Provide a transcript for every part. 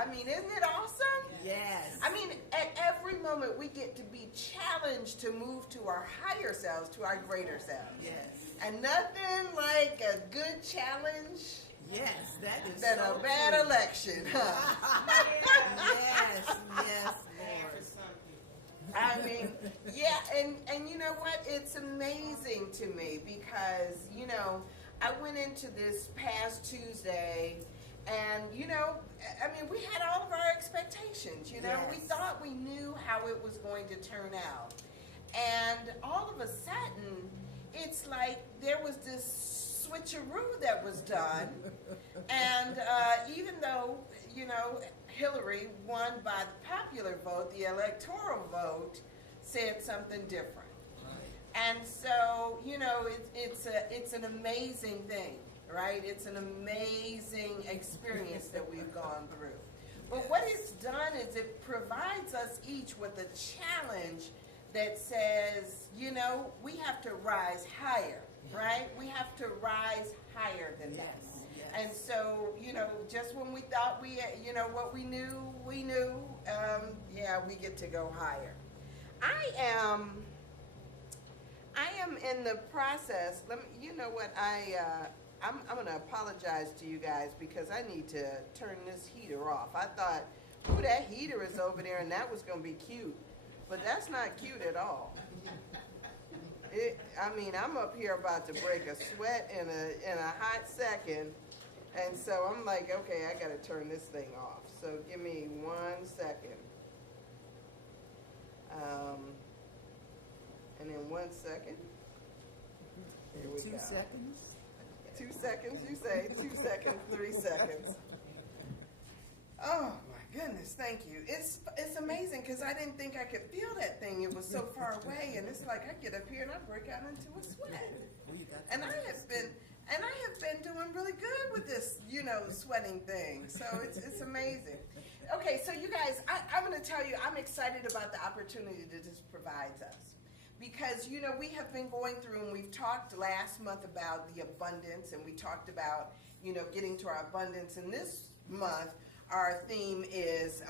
I mean, isn't it awesome? Yes. I mean, at every moment we get to be challenged to move to our higher selves, to our greater selves. Yes. And nothing like a good challenge. Yes, that is than so a bad true. election. Yes, yes, Lord. I mean, yeah, and you know what? It's amazing to me because, you know, I went into this past Tuesday and, you know, I mean, we had all of our expectations, you know. Yes. We thought we knew how it was going to turn out. And all of a sudden, it's like there was this switcheroo that was done. And even though, you know, Hillary won by the popular vote, the electoral vote said something different. And so, you know, it's an amazing thing, right? It's an amazing experience that we've gone through. But what it's done is it provides us each with a challenge that says, you know, we have to rise higher, right? We have to rise higher than that. Yes. And so, you know, just when we thought we, you know, what we knew, yeah, we get to go higher. I am in the process. You know what? I'm going to apologize to you guys because I need to turn this heater off. I thought, ooh, that heater is over there, and that was going to be cute, but that's not cute at all. I mean, I'm up here about to break a sweat in a hot second, and so I'm like, okay, I got to turn this thing off. So give me 1 second. And then 1 second. Here we 2 go. seconds. 2 seconds, you say. 2 seconds, 3 seconds. Oh my goodness, thank you. It's amazing because I didn't think I could feel that thing. It was so far away, and it's like I get up here and I break out into a sweat. And I have been doing really good with this, you know, sweating thing. So it's amazing. Okay, so you guys, I'm going to tell you, I'm excited about the opportunity that this provides us. Because, you know, we have been going through, and we've talked last month about the abundance, and we talked about, you know, getting to our abundance. And this month, our theme is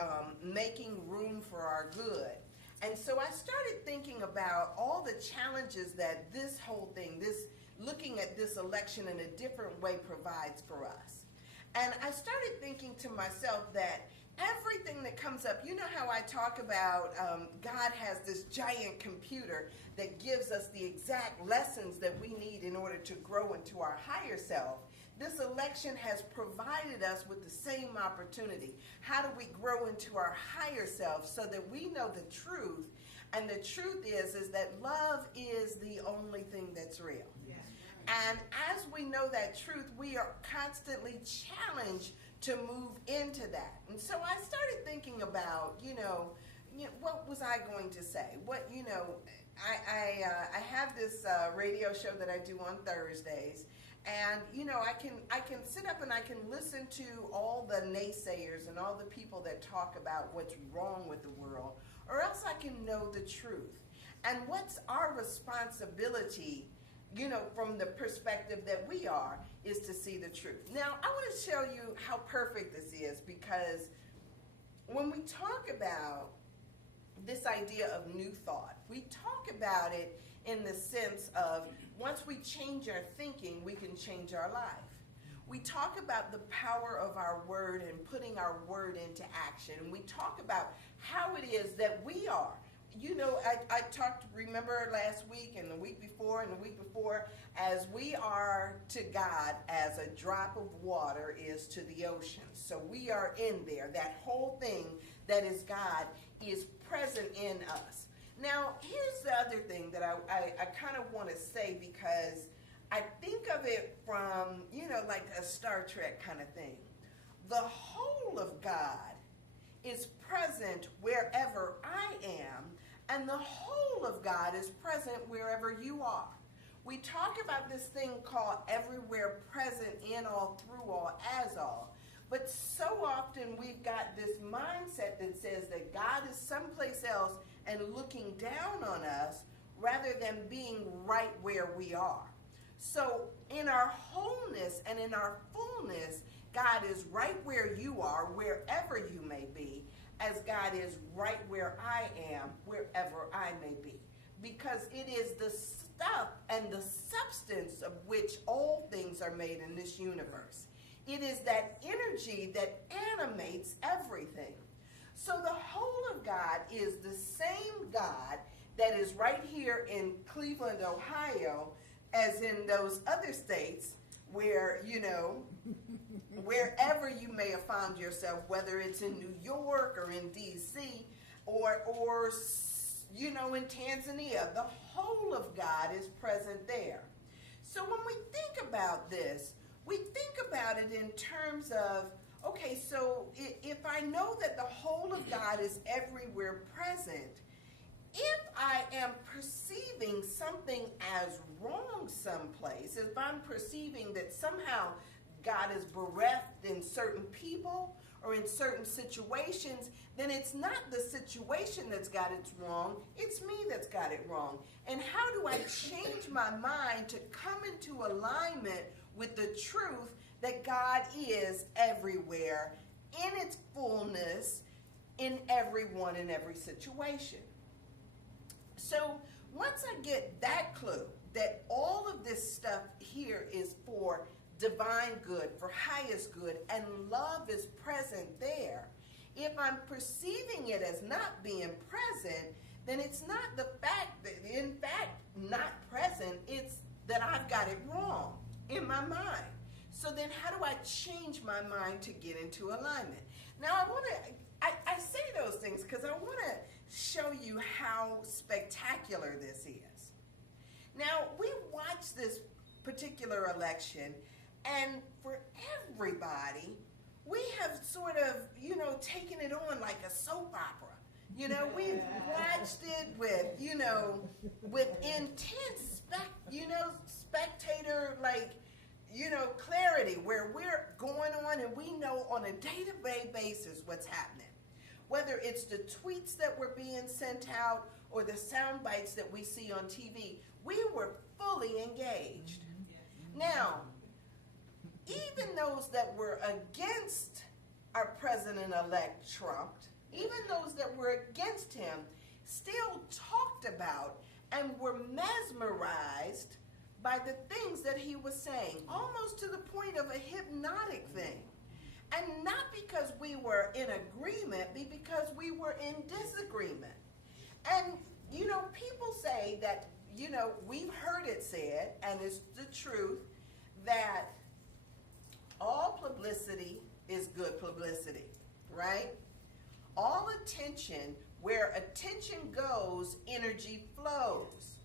making room for our good. And so I started thinking about all the challenges that this whole thing, this looking at this election in a different way provides for us. And I started thinking to myself that everything that comes up, you know how I talk about God has this giant computer that gives us the exact lessons that we need in order to grow into our higher self. This election has provided us with the same opportunity. How do we grow into our higher self so that we know the truth? And the truth is that love is the only thing that's real. Yeah. And as we know that truth, we are constantly challenged to move into that. And so I started thinking about, you know, what was I going to say? What, you know, I have this radio show that I do on Thursdays. And, you know, I can sit up and I can listen to all the naysayers and all the people that talk about what's wrong with the world, or else I can know the truth. And what's our responsibility, you know, from the perspective that we are, is to see the truth. Now, I want to show you how perfect this is, because when we talk about this idea of new thought, we talk about it in the sense of once we change our thinking, we can change our life. We talk about the power of our word and putting our word into action. We talk about how it is that we are. You know, I talked, remember last week and the week before and the week before, as we are to God as a drop of water is to the ocean. So we are in there. That whole thing that is God is present in us. Now, here's the other thing that I kind of want to say, because I think of it from, you know, like a Star Trek kind of thing. The whole of God is present wherever I am, and the whole of God is present wherever you are. We talk about this thing called everywhere, present, in all, through all, as all. But so often we've got this mindset that says that God is someplace else and looking down on us rather than being right where we are. So in our wholeness and in our fullness God is right where you are, wherever you may be, as God is right where I am, wherever I may be. Because it is the stuff and the substance of which all things are made in this universe. It is that energy that animates everything. So the whole of God is the same God that is right here in Cleveland, Ohio, as in those other states where, wherever you may have found yourself, whether it's in New York or in D.C. or in Tanzania, the whole of God is present there. So when we think about this, we think about it in terms of, okay, so if I know that the whole of God is everywhere present, if I am perceiving something as wrong someplace, if I'm perceiving that somehow God is bereft in certain people or in certain situations, then it's not the situation that's got it wrong, it's me that's got it wrong. And how do I change my mind to come into alignment with the truth that God is everywhere, in its fullness, in everyone, in every situation? So once I get that clue, that all of this stuff here is for divine good, for highest good, and love is present there, if I'm perceiving it as not being present, then it's not the fact that, in fact, not present, it's that I've got it wrong in my mind. So then how do I change my mind to get into alignment? Now I say those things because I want to show you how spectacular this is. Now, we watched this particular election, and for everybody, we have sort of, taken it on like a soap opera. We've watched it with, with intense, spectator, clarity, where we're going on and we know on a day-to-day basis what's happening. Whether it's the tweets that were being sent out or the sound bites that we see on TV, we were fully engaged. Now, even those that were against our president-elect Trump, even those that were against him, still talked about and were mesmerized by the things that he was saying, almost to the point of a hypnotic thing. And not because we were in agreement, but because we were in disagreement. And, people say that, we've heard it said, and it's the truth, that all publicity is good publicity, right? All attention, where attention goes, energy flows.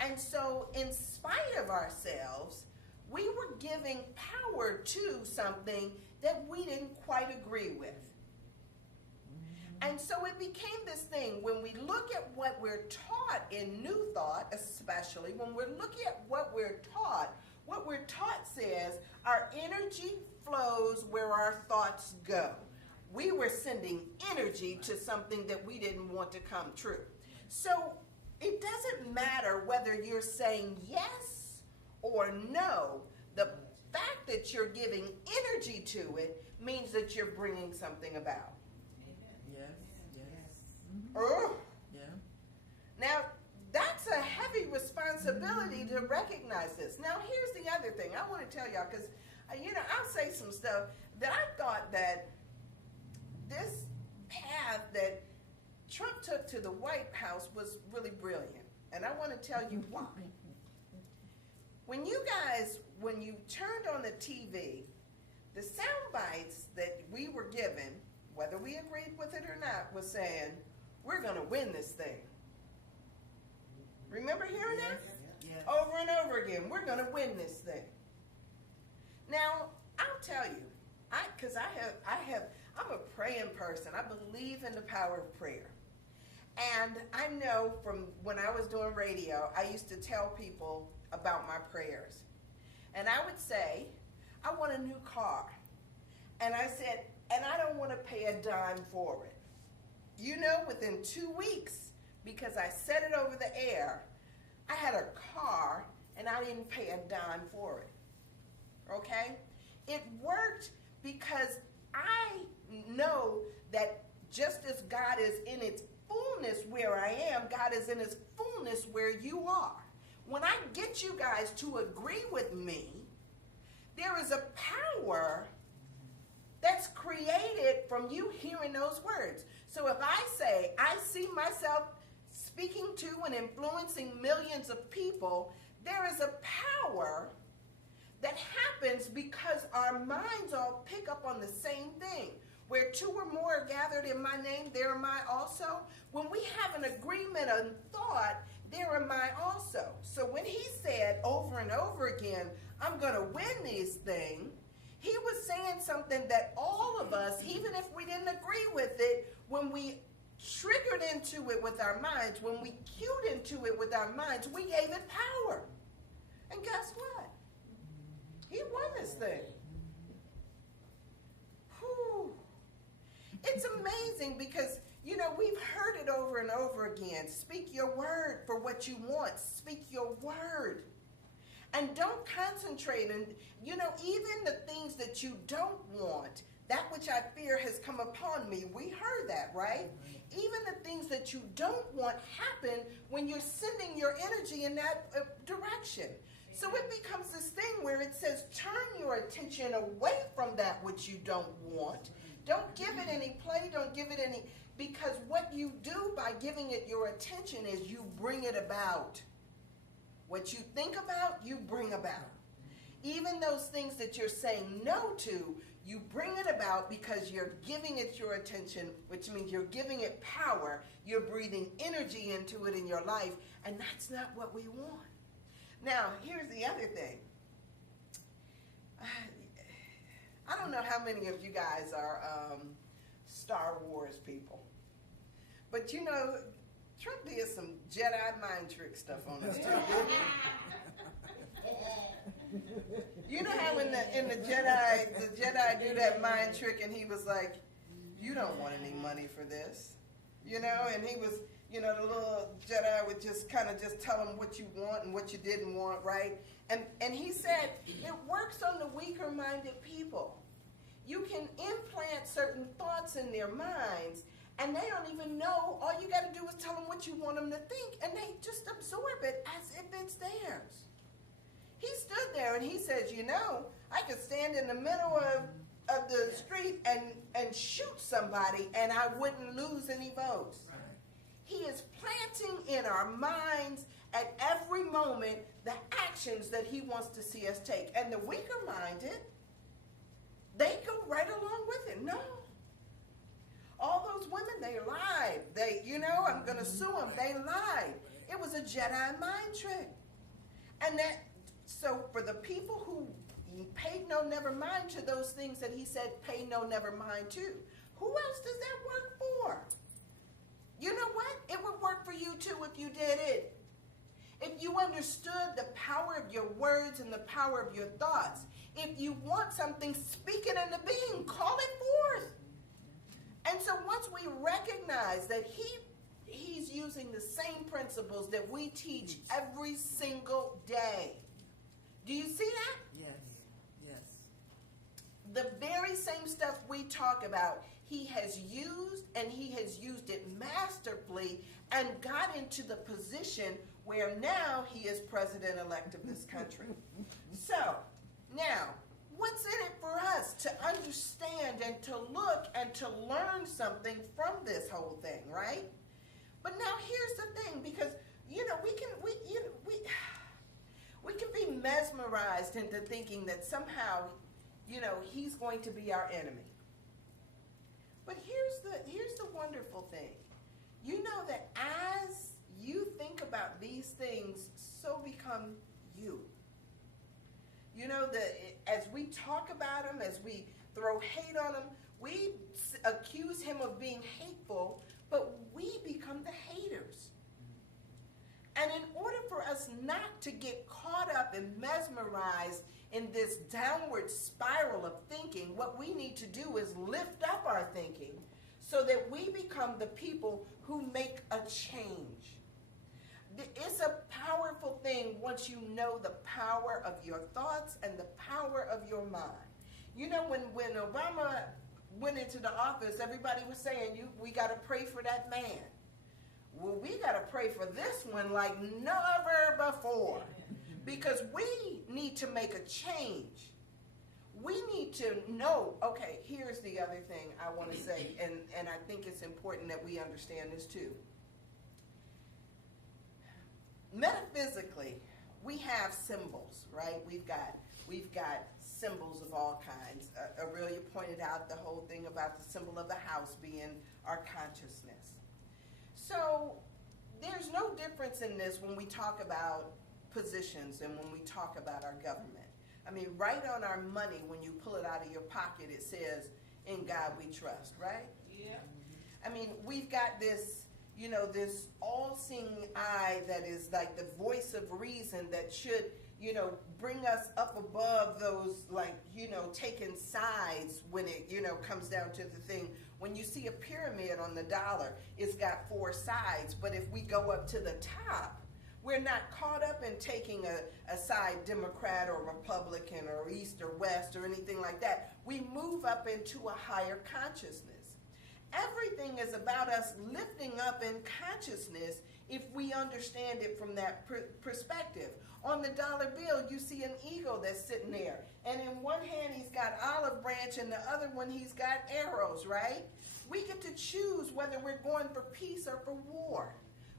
And so in spite of ourselves, we were giving power to something that we didn't quite agree with. And so it became this thing, when we look at what we're taught in New Thought, especially, when we're looking at what we're taught says our energy flows where our thoughts go. We were sending energy to something that we didn't want to come true. So it doesn't matter whether you're saying yes or no. The fact that you're giving energy to it means that you're bringing something about. Yes. Yes. Oh. Yeah. Now, that's a heavy responsibility to recognize this. Now, here's the other thing I want to tell y'all, because, I'll say some stuff that I thought that this path that Trump took to the White House was really brilliant. And I want to tell you why. When you turned on the TV, the sound bites that we were given, whether we agreed with it or not, was saying, we're going to win this thing. Remember hearing that? Yes. Over and over again, we're going to win this thing. Now, I'll tell you, I'm a praying person. I believe in the power of prayer. And I know from when I was doing radio, I used to tell people about my prayers. And I would say, I want a new car. And I said, and I don't want to pay a dime for it. Within 2 weeks, because I said it over the air, I had a car and I didn't pay a dime for it. Okay? It worked because I know that just as God is in its fullness where I am, God is in his fullness where you are. When I get you guys to agree with me, there is a power that's created from you hearing those words. So if I say, I see myself speaking to and influencing millions of people, there is a power that happens because our minds all pick up on the same thing. Where two or more are gathered in my name, there am I also. When we have an agreement on thought, there am I also. So when he said over and over again, I'm going to win these things, he was saying something that all of us, even if we didn't agree with it, when we triggered into it with our minds, when we cued into it with our minds, we gave it power. And guess what? He won this thing. Whew. It's amazing because, you know, we've heard it over and over again. Speak your word for what you want. Speak your word. And don't concentrate. And, you know, even the things that you don't want, that which I fear has come upon me. We heard that, right? Even the things that you don't want happen when you're sending your energy in that direction. So it becomes this thing where it says, turn your attention away from that which you don't want. Don't give it any play. Don't give it any, because what you do by giving it your attention is you bring it about. What you think about, you bring about. Even those things that you're saying no to, you bring it about because you're giving it your attention, which means you're giving it power. You're breathing energy into it in your life, and that's not what we want. Now, here's the other thing. I don't know how many of you guys are Star Wars people, but you know, Trump did some Jedi mind trick stuff on us too, didn't he? You know how in the Jedi do that mind trick, and he was like, "You don't want any money for this," you know, and he was, you know, the little Jedi would just kind of just tell him what you want and what you didn't want, right? And he said it works on the weaker-minded people. You can implant certain thoughts in their minds, and they don't even know. All you got to do is tell them what you want them to think, and they just absorb it as if it's theirs. He stood there and he says, you know, I could stand in the middle of the street and shoot somebody, and I wouldn't lose any votes. He is planting in our minds at every moment the actions that he wants to see us take. And the weaker-minded, they go right along with it. No. All those women, they lied. They, you know, I'm going to sue them. They lied. It was a Jedi mind trick. And that, so for the people who paid no never mind to those things that he said pay no never mind to, who else does that work for? You know what? It would work for you too if you did it. If you understood the power of your words and the power of your thoughts. If you want something, speak it into being. Call it forth. And so once we recognize that he's using the same principles that we teach every single day. Do you see that? Yes. Yes. The very same stuff we talk about, he has used, and he has used it masterfully and got into the position where now he is president-elect of this country. So, now, what's in it for us to understand and to look and to learn something from this whole thing, right? But now here's the thing, because, you know, we can be mesmerized into thinking that somehow, you know, he's going to be our enemy. But here's the wonderful thing. You know that as you think about these things, so become you. You know that as we talk about him, as we throw hate on him, we accuse him of being hateful, but we become the haters. And in order for us not to get caught up and mesmerized in this downward spiral of thinking, what we need to do is lift up our thinking so that we become the people who make a change. It's a powerful thing once you know the power of your thoughts and the power of your mind. You know, when Obama went into the office, everybody was saying, we got to pray for that man. Well, we got to pray for this one like never before, because we need to make a change. We need to know, okay, here's the other thing I want to say, and I think it's important that we understand this too. Metaphysically, we have symbols, right? We've got symbols of all kinds. Aurelia pointed out the whole thing about the symbol of the house being our consciousness. So there's no difference in this when we talk about positions and when we talk about our government. I mean, right on our money, when you pull it out of your pocket, it says, "In God we trust," right? Yeah. I mean, we've got this, this all-seeing eye that is like the voice of reason that should, bring us up above those, taking sides when it, comes down to the thing. When you see a pyramid on the dollar, it's got 4 sides, but if we go up to the top, we're not caught up in taking a side, Democrat or Republican or East or West or anything like that. We move up into a higher consciousness. Everything is about us lifting up in consciousness if we understand it from that perspective. On the dollar bill, you see an eagle that's sitting there. And in one hand, he's got olive branch, and the other one, he's got arrows, right? We get to choose whether we're going for peace or for war.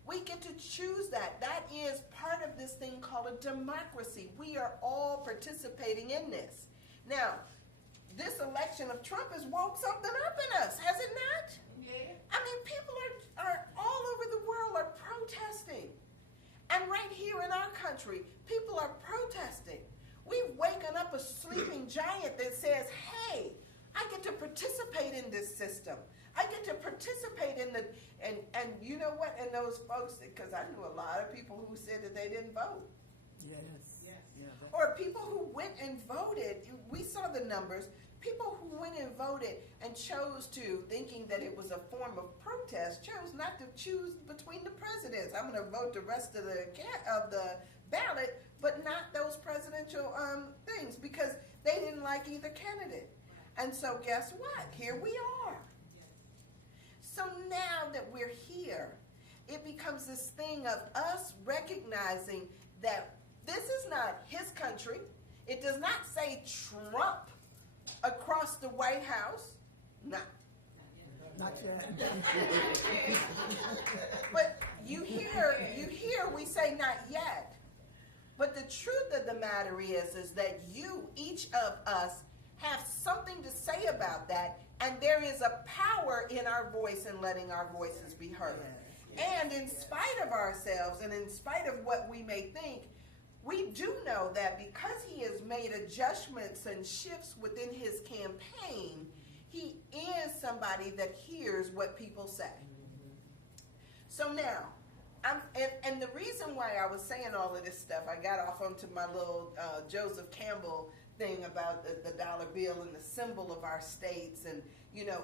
We get to choose that. That is part of this thing called a democracy. We are all participating in this. Now, this election of Trump has woke something up in us, has it not? Yeah. I mean, people are all over the world are protesting. And right here in our country, people are protesting. We've waken up a sleeping giant that says, hey, I get to participate in this system. I get to participate in the, and you know what, and those folks, because I knew a lot of people who said that they didn't vote. Yes. Yes. Yeah, Or people who went and voted, we saw the numbers, people who went and voted and chose to, thinking that it was a form of protest, chose not to choose between the presidents. I'm going to vote the rest of the ballot, but not those presidential things, because they didn't like either candidate. And so guess what? Here we are. So now that we're here, it becomes this thing of us recognizing that this is not his country. It does not say Trump across the White House. Not yet. But you hear we say not yet. But the truth of the matter is that each of us, have something to say about that, and there is a power in our voice and letting our voices be heard. And in spite of ourselves and in spite of what we may think, we do know that because he has made adjustments and shifts within his campaign, he is somebody that hears what people say. So now, and the reason why I was saying all of this stuff, I got off onto my little Joseph Campbell thing about the dollar bill and the symbol of our states, and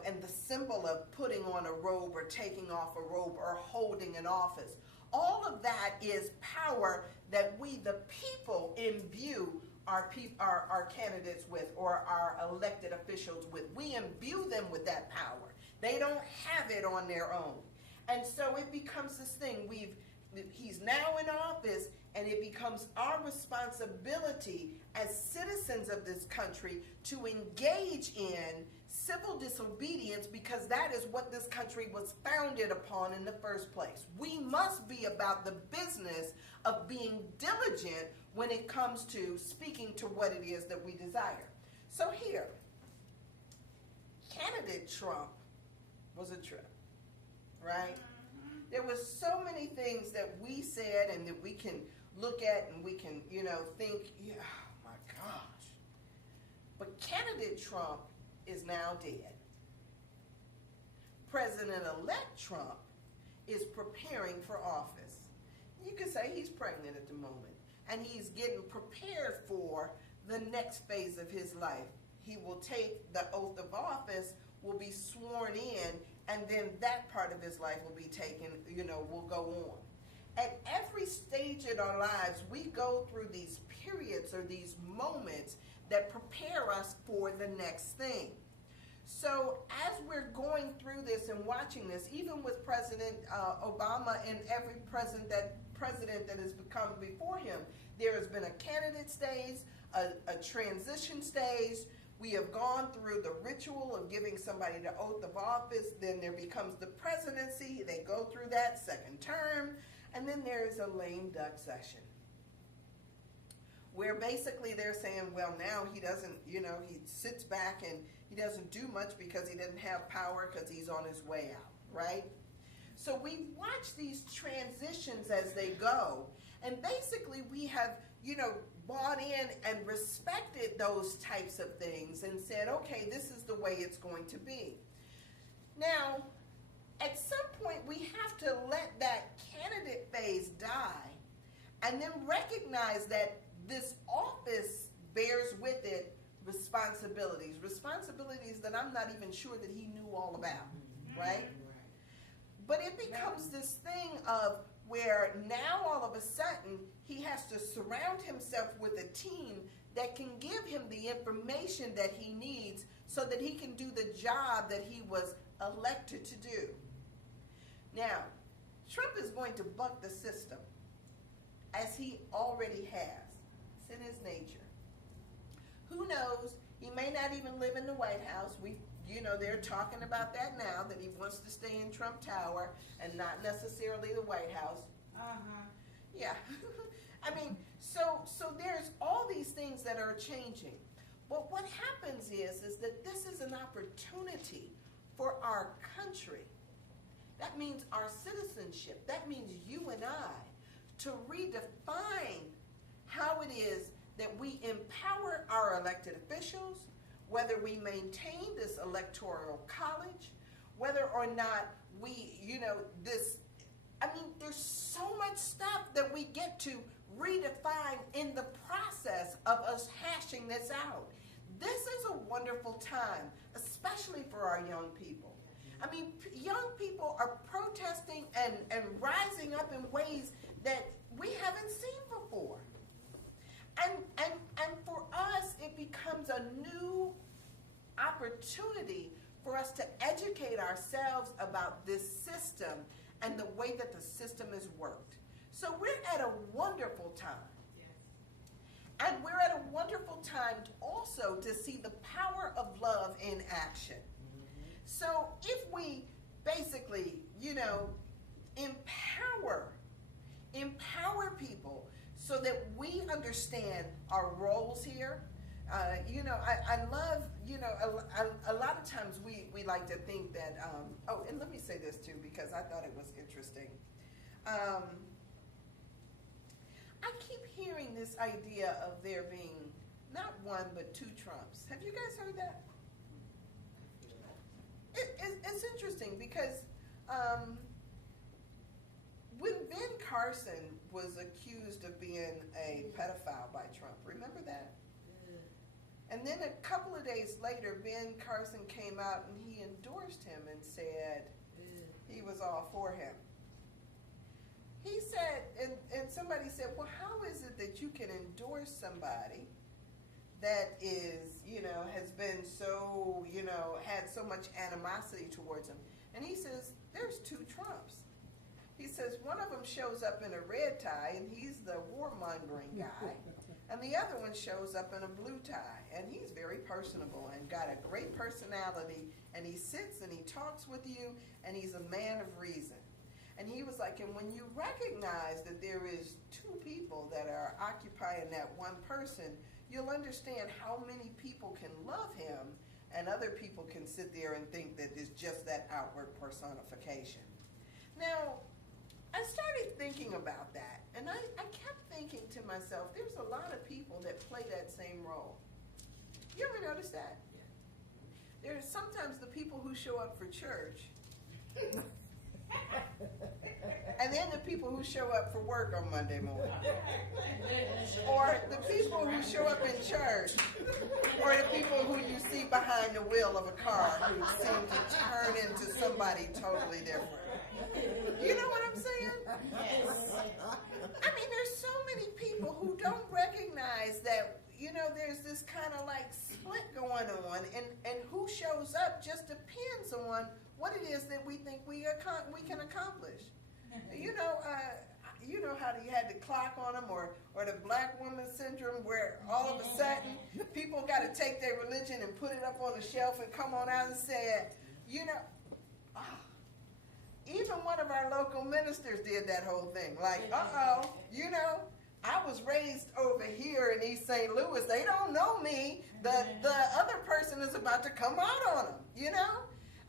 and the symbol of putting on a robe or taking off a robe or holding an office. All of that is power that we, the people, imbue our candidates with, or our elected officials with. We imbue them with that power. They don't have it on their own. And so it becomes this thing. He's now in office, and it becomes our responsibility as citizens of this country to engage in civil disobedience, because that is what this country was founded upon in the first place. We must be about the business of being diligent when it comes to speaking to what it is that we desire. So here, candidate Trump was a trip, right? There was so many things that we said and that we can look at and we can, think, yeah, oh my gosh. But candidate Trump is now dead. President-elect Trump is preparing for office. You could say he's pregnant at the moment, and he's getting prepared for the next phase of his life. He will take the oath of office, will be sworn in, and then that part of his life will be taken, will go on. At every stage in our lives, we go through these periods or these moments that prepare us for the next thing. So as we're going through this and watching this, even with President Obama and every president that has come before him, there has been a candidate stage, a transition stage. We have gone through the ritual of giving somebody the oath of office. Then there becomes the presidency. They go through that second term. And then there's a lame duck session, where basically they're saying, well, now he doesn't, he sits back and he doesn't do much because he doesn't have power because he's on his way out, right? So we watch these transitions as they go, and basically we have, bought in and respected those types of things and said, okay, this is the way it's going to be. Now, at some point we have to let that candidate phase die and then recognize that this office bears with it responsibilities that I'm not even sure that he knew all about, right? But it becomes this thing of where now all of a sudden he has to surround himself with a team that can give him the information that he needs so that he can do the job that he was elected to do. Now, Trump is going to buck the system, as he already has. It's in his nature. Who knows? He may not even live in the White House. They're talking about that now, that he wants to stay in Trump Tower and not necessarily the White House. Yeah. I mean, so there's all these things that are changing. But what happens is that this is an opportunity for our country. That means our citizenship. That means you and I to redefine how it is that we empower our elected officials, whether we maintain this electoral college, whether or not we, there's so much stuff that we get to redefine in the process of us hashing this out. This is a wonderful time, especially for our young people. I mean, young people are protesting and rising up in ways that we haven't seen before. And for us, it becomes a new opportunity for us to educate ourselves about this system and the way that the system is worked. So we're at a wonderful time. Yes. And we're at a wonderful time also to see the power of love in action. Mm-hmm. So if we basically, empower people so that we understand our roles here. I love, a lot of times we like to think that, and let me say this too, because I thought it was interesting. I keep hearing this idea of there being not one, but two Trumps. Have you guys heard that? It's interesting because when Ben Carson was accused of being a pedophile by Trump, remember that? And then a couple of days later, Ben Carson came out and he endorsed him and said he was all for him. He said, and somebody said, well, how is it that you can endorse somebody that is, has been so, had so much animosity towards him? And he says, there's two Trumps. He says, one of them shows up in a red tie, and he's the warmongering guy. And the other one shows up in a blue tie, and he's very personable and got a great personality, and he sits and he talks with you, and he's a man of reason. And he was like, and when you recognize that there is two people that are occupying that one person, you'll understand how many people can love him, and other people can sit there and think that it's just that outward personification. Now, I started thinking about that, and I kept thinking to myself, there's a lot of people that play that same role. You ever notice that? Yeah. There's sometimes the people who show up for church, and then the people who show up for work on Monday morning. Or the people who show up in church, or the people who you see behind the wheel of a car who seem to turn into somebody totally different. You know what I'm saying? Yes. I mean, there's so many people who don't recognize that, there's this kind of like split going on, and who shows up just depends on what it is that we think we can accomplish. You know how you had the clock on them, or the black woman syndrome, where all of a sudden people got to take their religion and put it up on the shelf and come on out and say, even one of our local ministers did that whole thing. Like, I was raised over here in East St. Louis. They don't know me. The other person is about to come out on them,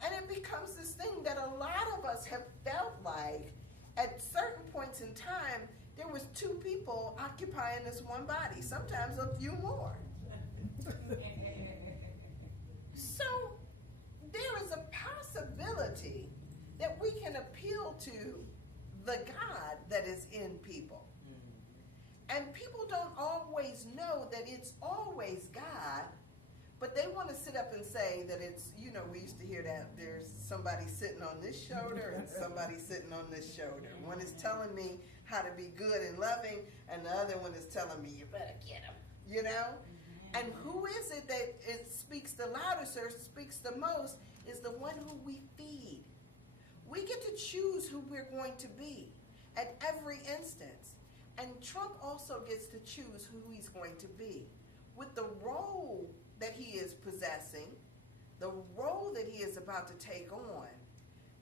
And it becomes this thing that a lot of us have felt like at certain points in time, there was two people occupying this one body, sometimes a few more. So there is a possibility that we can appeal to the God that is in people. And people don't always know that it's always God, but they want to sit up and say that it's, we used to hear that there's somebody sitting on this shoulder and somebody sitting on this shoulder. One is telling me how to be good and loving, and the other one is telling me, you better get him, And who is it that it speaks the loudest or speaks the most is the one who we feed. We get to choose who we're going to be at every instance. And Trump also gets to choose who he's going to be. With the role that he is possessing, the role that he is about to take on,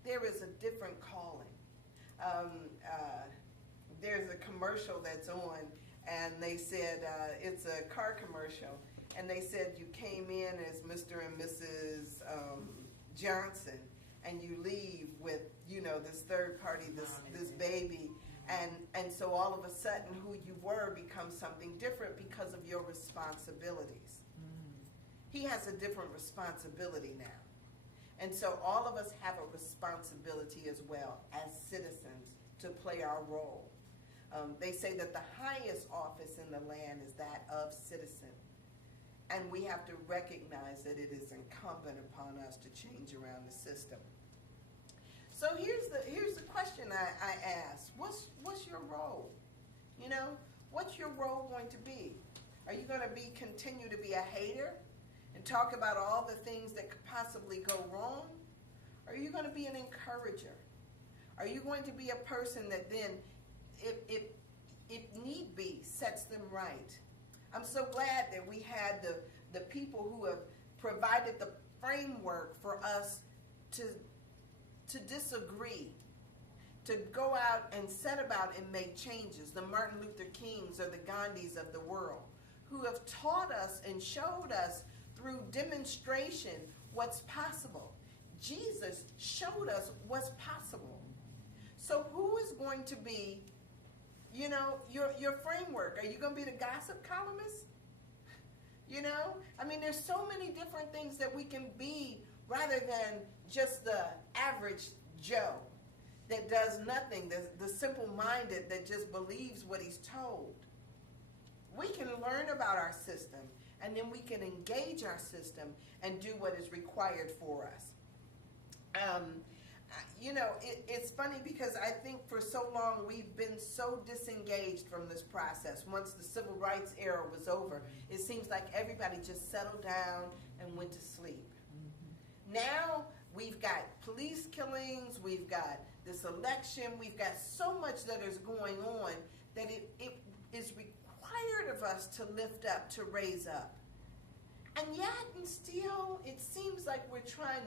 there is a different calling. There's a commercial that's on, and they said, it's a car commercial, and they said you came in as Mr. and Mrs. Johnson, and you leave with, this third party, this baby, and so all of a sudden who you were becomes something different because of your responsibilities. He has a different responsibility now. And so all of us have a responsibility as well as citizens to play our role. They say that the highest office in the land is that of citizen. And we have to recognize that it is incumbent upon us to change around the system. So here's the question I ask. What's your role? What's your role going to be? Are you going to continue to be a hater and talk about all the things that could possibly go wrong? Or are you going to be an encourager? Are you going to be a person that then, if need be, sets them right? I'm so glad that we had the people who have provided the framework for us to disagree, to go out and set about and make changes. The Martin Luther Kings or the Gandhis of the world, who have taught us and showed us through demonstration what's possible. Jesus showed us what's possible. So who is going to be, your framework? Are you going to be the gossip columnist? There's so many different things that we can be rather than just the average Joe that does nothing, the simple-minded that just believes what he's told. We can learn about our system, and then we can engage our system and do what is required for us. It's funny because I think for so long we've been so disengaged from this process. Once the civil rights era was over, it seems like everybody just settled down and went to sleep. Now we've got police killings, we've got this election, we've got so much that is going on that it is required of us to lift up, to raise up. And yet and still it seems like we're trying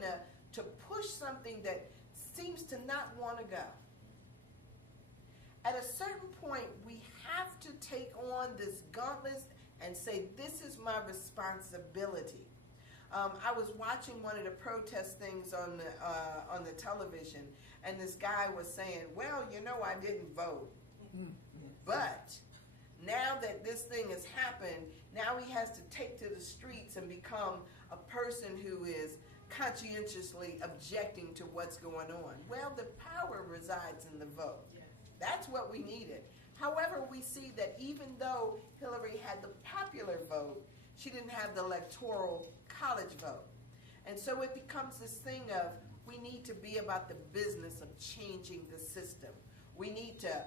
to push something that seems to not want to go. At a certain point, we have to take on this gauntlet and say, this is my responsibility. I was watching one of the protest things on the television, and this guy was saying, well, I didn't vote. But now that this thing has happened, now he has to take to the streets and become a person who is conscientiously objecting to what's going on. Well, the power resides in the vote. That's what we needed. However, we see that even though Hillary had the popular vote, she didn't have the electoral college vote. And so it becomes this thing of we need to be about the business of changing the system. We need to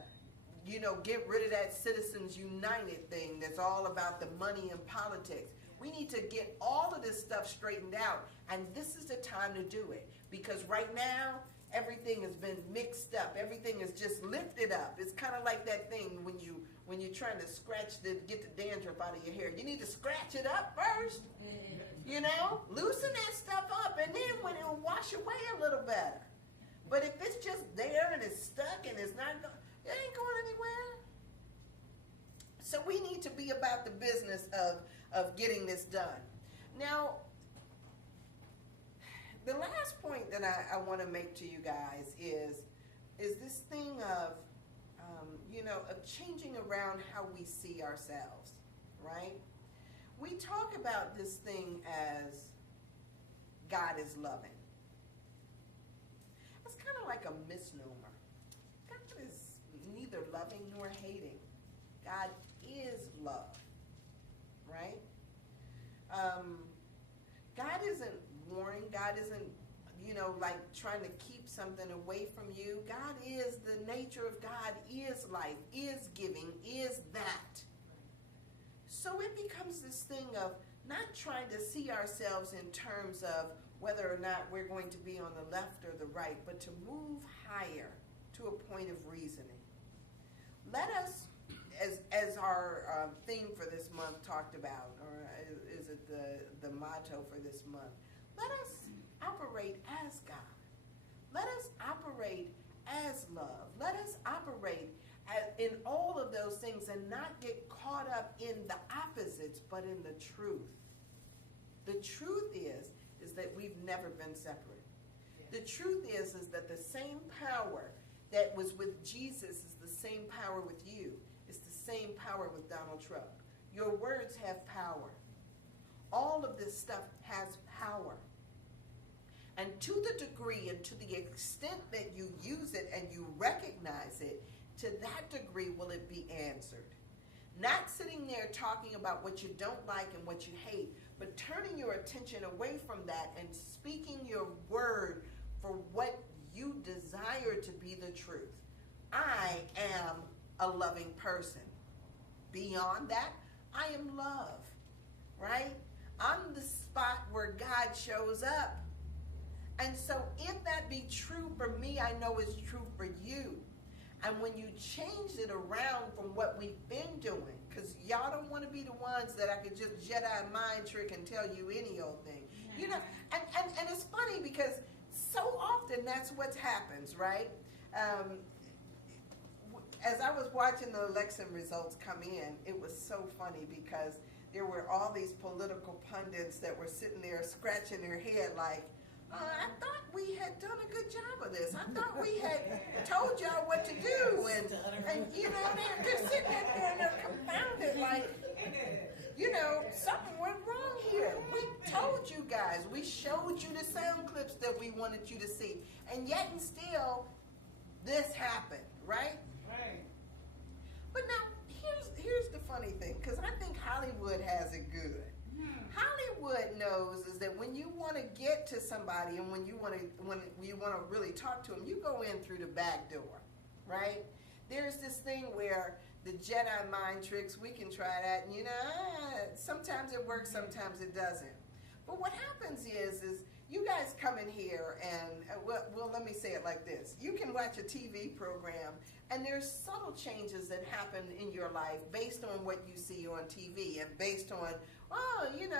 get rid of that Citizens United thing that's all about the money and politics. We need to get all of this stuff straightened out, and this is the time to do it. Because right now, everything has been mixed up. Everything is just lifted up. It's kind of like that thing when you're trying to get the dandruff out of your hair. You need to scratch it up first. Loosen that stuff up, and then when it'll wash away a little better. But if it's just there and it's stuck and it's not going, it ain't going anywhere. So we need to be about the business of getting this done. Now, the last point that I want to make to you guys is this thing of changing around how we see ourselves, right? We talk about this thing as God is loving. It's kind of like a misnomer. God is neither loving nor hating. God is love, right? God isn't warring. God isn't, like trying to keep something away from you. God is, the nature of God is life, is giving, is that. So it becomes this thing of not trying to see ourselves in terms of whether or not we're going to be on the left or the right, but to move higher to a point of reasoning. Let us, as our theme for this month talked about, or is it the motto for this month, let us operate as God. Let us operate as love. Let us operate in all of those things and not get caught up in the opposites, but in the truth. The truth is that we've never been separate. The truth is that the same power that was with Jesus is the same power with you. It's the same power with Donald Trump. Your words have power. All of this stuff has power. And to the degree and to the extent that you use it and you recognize it, to that degree will it be answered. Not sitting there talking about what you don't like and what you hate, but turning your attention away from that and speaking your word for what you desire to be the truth. I am a loving person. Beyond that, I am love, right? I'm the spot where God shows up. And so if that be true for me, I know it's true for you. And when you change it around from what we've been doing, because y'all don't want to be the ones that I could just Jedi mind trick and tell you any old thing. And it's funny because so often that's what happens, right? As I was watching the election results come in, it was so funny because there were all these political pundits that were sitting there scratching their head like, I thought we had done a good job of this. I thought we had told y'all what to do. And they're sitting there and they're confounded like, something went wrong here. We told you guys. We showed you the sound clips that we wanted you to see. And yet and still, this happened, right? Right. But now, here's the funny thing, because I think Hollywood has it good. Hollywood knows is that when you want to get to somebody and when you want to really talk to them, you go in through the back door, right? There's this thing where the Jedi mind tricks, we can try that, and sometimes it works, sometimes it doesn't. But what happens is you guys come in here and, well, let me say it like this. You can watch a TV program and there's subtle changes that happen in your life based on what you see on TV and based on,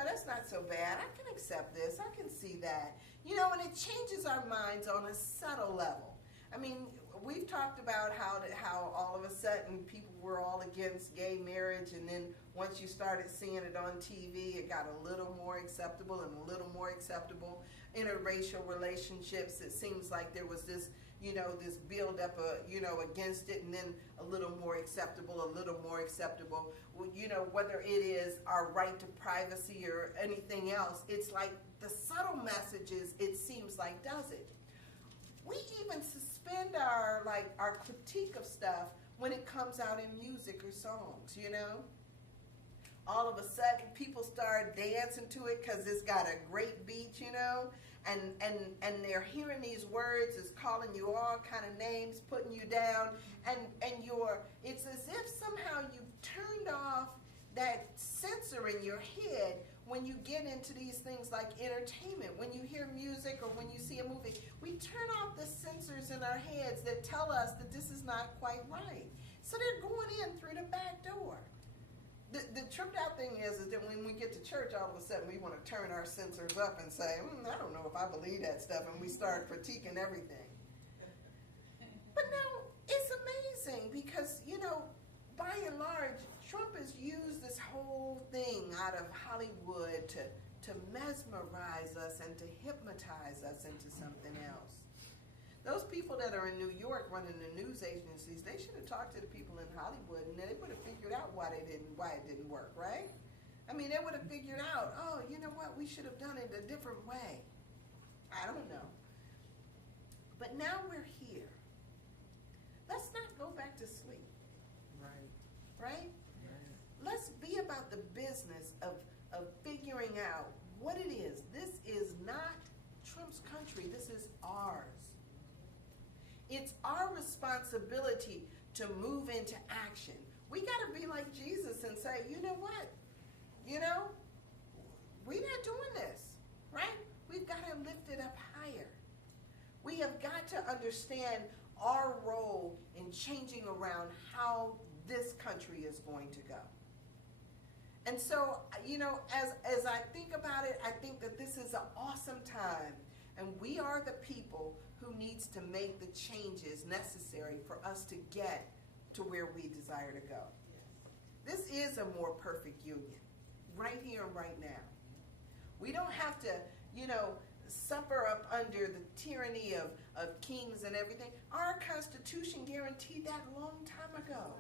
that's not so bad. I can accept this. I can see that. And it changes our minds on a subtle level. I mean, we've talked about how all of a sudden people were all against gay marriage, and then once you started seeing it on TV, it got a little more acceptable and a little more acceptable. Interracial relationships, it seems like there was this, this build up, against it, and then a little more acceptable, whether it is our right to privacy or anything else. It's like the subtle messages, it seems like, does it. We even suspend our critique of stuff when it comes out in music or songs, All of a sudden, people start dancing to it because it's got a great beat, and they're hearing these words, is calling you all kind of names, putting you down, and it's as if somehow you turned off that sensor in your head when you get into these things like entertainment. When you hear music or when you see a movie, we turn off the sensors in our heads that tell us that this is not quite right. So they're going in through the back door. The tripped out thing is that when we get to church, all of a sudden we want to turn our sensors up and say, I don't know if I believe that stuff, and we start critiquing everything. But no, it's amazing because, by and large, Trump has used this whole thing out of Hollywood to mesmerize us and to hypnotize us into something else. Those people that are in New York running the news agencies, they should have talked to the people in Hollywood, and they would have figured out why it didn't work, right? I mean, they would have figured out, oh, you know what, we should have done it a different way. I don't know. But now we're here. Let's not go back to sleep. Right. Right? Let's be about the business of figuring out what it is. This is not Trump's country. This is ours. It's our responsibility to move into action. We got to be like Jesus and say, you know what? We're not doing this, right? We've got to lift it up higher. We have got to understand our role in changing around how this country is going to go. And so, as I think about it, I think that this is an awesome time, and we are the people who needs to make the changes necessary for us to get to where we desire to go. This is a more perfect union, right here and right now. We don't have to, suffer up under the tyranny of kings and everything. Our Constitution guaranteed that a long time ago.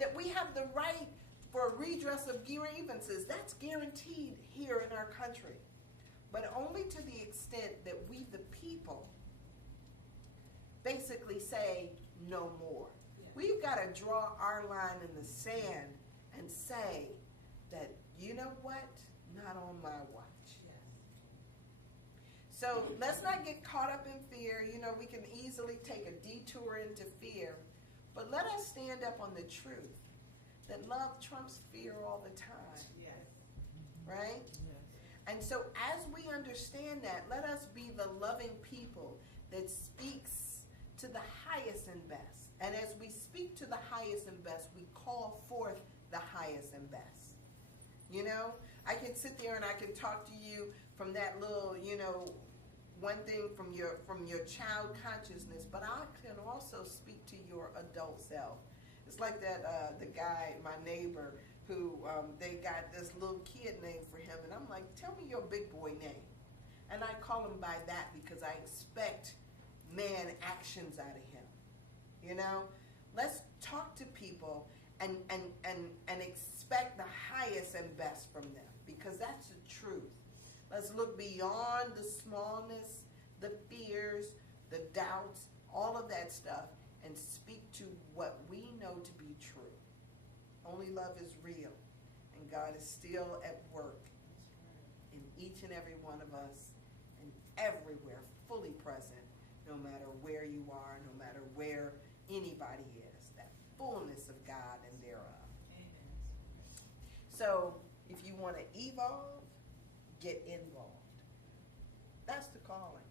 That we have the right for redress of grievances. That's guaranteed here in our country. But only to the extent that we, the people, basically say no more. We've got to draw our line in the sand and say that, you know what? Not on my watch. So let's not get caught up in fear. We can easily take a detour into fear. But let us stand up on the truth that love trumps fear all the time. Right? And so as we understand that, let us be the loving people that speaks to the highest and best. And as we speak to the highest and best, we call forth the highest and best. I can sit there and I can talk to you from that little, one thing from your child consciousness, but I can also speak to your adult self. It's like that the guy, my neighbor, who they got this little kid name for him, and I'm like, tell me your big boy name. And I call him by that because I expect man actions out of him. Let's talk to people and expect the highest and best from them, because that's the truth. Let's look beyond the smallness, the fears, the doubts, all of that stuff, and speak to what we know to be true. Only love is real, and God is still at work in each and every one of us, and everywhere, fully present, no matter where you are, no matter where anybody is, that fullness of God and thereof. So, if you want to evolve, get involved. That's the calling.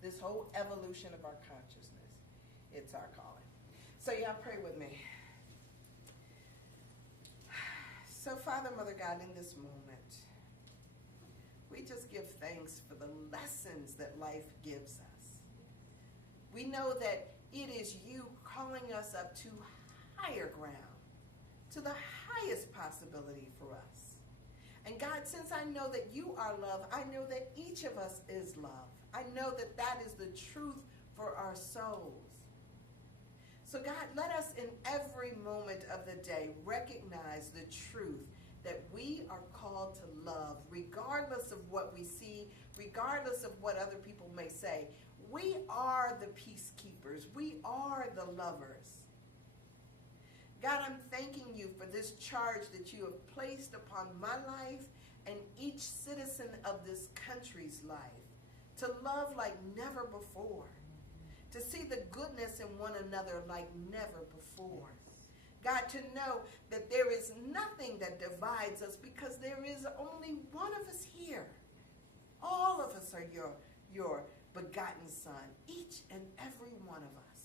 This whole evolution of our consciousness, it's our calling. So y'all pray with me. So Father, Mother God, in this moment, we just give thanks for the lessons that life gives us. We know that it is you calling us up to higher ground, to the highest possibility for us. And God, since I know that you are love, I know that each of us is love. I know that that is the truth for our souls. So God, let us in every moment of the day recognize the truth that we are called to love, regardless of what we see, regardless of what other people may say. We are the peacekeepers. We are the lovers. God, I'm thanking you for this charge that you have placed upon my life and each citizen of this country's life to love like never before, to see the goodness in one another like never before. God, to know that there is nothing that divides us because there is only one of us here. All of us are your begotten Son, each and every one of us.